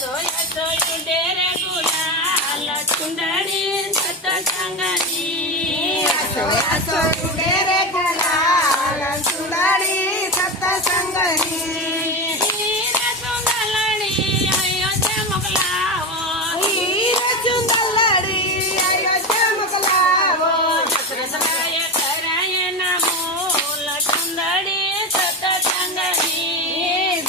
डेरे गुलाल चुंदड़ी सतसंगनी डेरे गुलाल चुंदड़ी सतसंगनी हीर चुंदलड़ी आयो चमकलावो हीर चुंदलड़ी आयो चमकलावो दशरथराय कराय नमोल चुंदड़ी सतसंगनी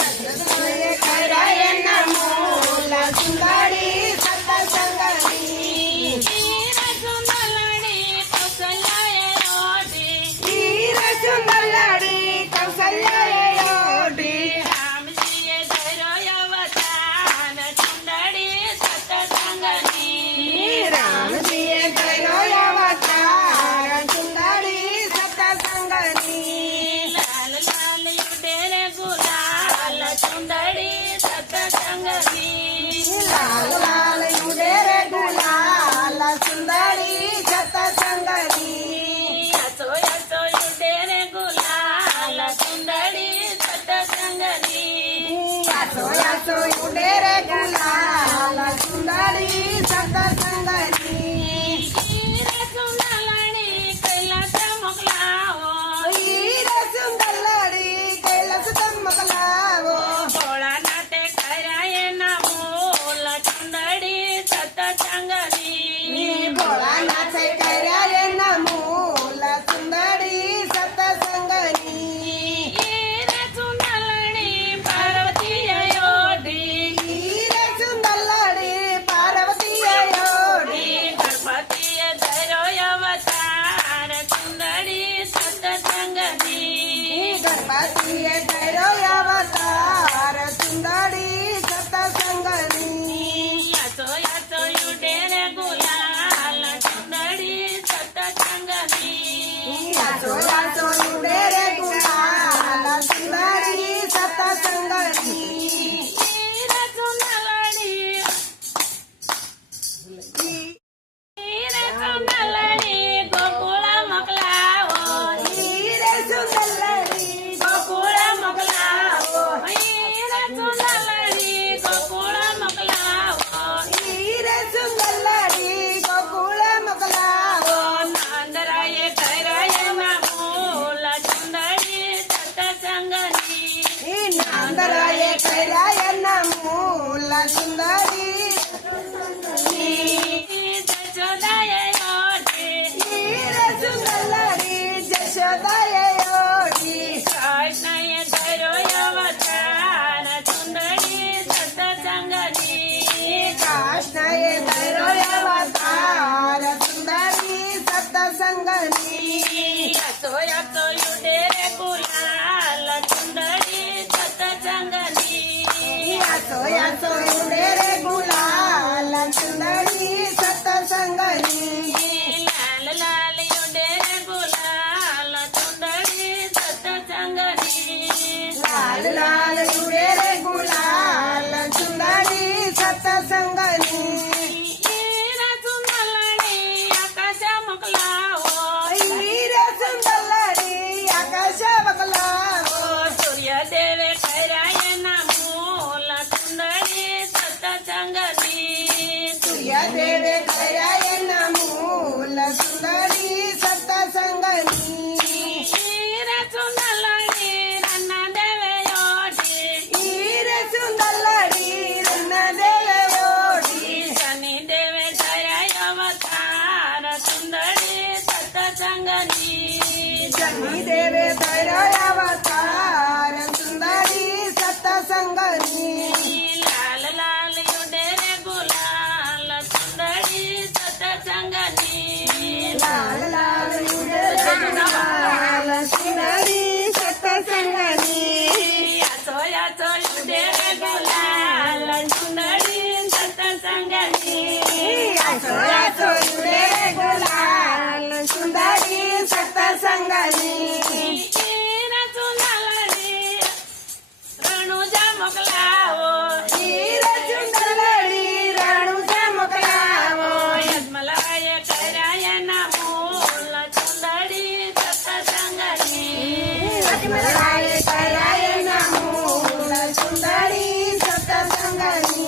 दशरथराय कराय नमोल चुंदड़ी सतसंगनी हीर चुंदलड़ी कौशल्याय रोटी हीर चुंदलड़ी कौशल्याय योडी रामजीए धरो अवतार चुंदड़ी सतसंगनी राम जी गयो अवतार चुंदड़ी सतसंगनी लाल लाल डेरे गुलाल चुंदड़ी सतसंगनी लाल लाल डेरे गुलाल चुंदड़ी सतसंगनी असो असो डेरे गुलाल चुंदड़ी सतसंगनी यासो यासो डेरे गुलाल चुंदड़ी सतसंगनी हीर चुंदलड़ी कैलास मोकलावो हीर चुंदलड़ी कैलास चमकलावो भोळा नाटे कराय नमोल चुंदड़ी सतसंगनी भोळानाथ कराय नमोल चुंदड़ी सतसंगनी हीर चुंदलड़ी पार्वती अयोधी हीर चुंदलड़ी पार्वती अयोडी गणपति धरो अवतार चुंदड़ी सतसंगनी गणपति धरो अवतार चुंदड़ी सतसंगनी यासो यासो डेरे गुलाल चुंदड़ी सतसंगनी यासो यासो डेरे गुलाल चुंदड़ी सतसंगनी हीर चुंदलड़ी हीर चुंदलड़ी गोकुळ मोकलावो हीर चुंदलड़ी गोकुळ मोकलावो हीर चुंदलड़ी गोकुळ मोकलावो हीर चुंदलड़ी गोकुळ मोकलावो नांदराय कराय नमोल चुंदड़ी सतसंगनी नांदराय कराय नमोल चुंदड़ी जशोदाय योधी हीर चुंदलड़ी जशोदाय योडी कृष्णय धरो अवतार चुंदड़ी सतसंगनी काष्णय धरो अवतार चुंदड़ी सतसंगनी यासो यासो डेरे गुलाल चुंदड़ी सतसंगनी यासो यासो डेरे गुलाल चुंदड़ी सतसंगनी लाल लाल डेरे गुलाल चुंदड़ी सतसंगनी लाल लाल डेरे गुलाल चुंदड़ी सतसंगनी हीर चुंदलड़ी आकाश मोकलावो हीर चुंदलड़ी आकाश बकलावो सूर्य देवे कराय नमोल चुंदड़ी सतसंगनी सूर्य देवे कराय नमोल चुंदड़ी सतसंगनी हीर चुंदलड़ी रन्न देवे योधी हीर चुंदलड़ी रन देवे योडी शनि देवे कराय अवतार चुंदड़ी सतसंगनी शनि देवे धरो अवतार चुंदड़ी सतसंगनी लाल लाल डेरे गुलाल चुंदड़ी सतसंगनी लाल लाल गुलाल चुंदड़ी सतसंगनी यासो यासो डेरे गुलाल चुंदड़ी सतसंगनी यासो यासो डेरे गुलाल चुंदड़ी सतसंगनी हीर चुंदलड़ी रणुजा मोकलावो हीर चुंदलड़ी राणू मोकलावो यज्मलाय कराय नमोल चुंदड़ी सतसंगनी कराय कराय नमोल चुंदड़ी सतसंगनी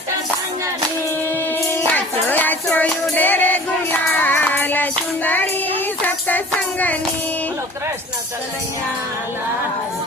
સત્સંગની આછો આછો યુડે રે ગુલાલ ચુંદડી સપ્તસંગની બોલો કૃષ્ણ કનૈયા લાલ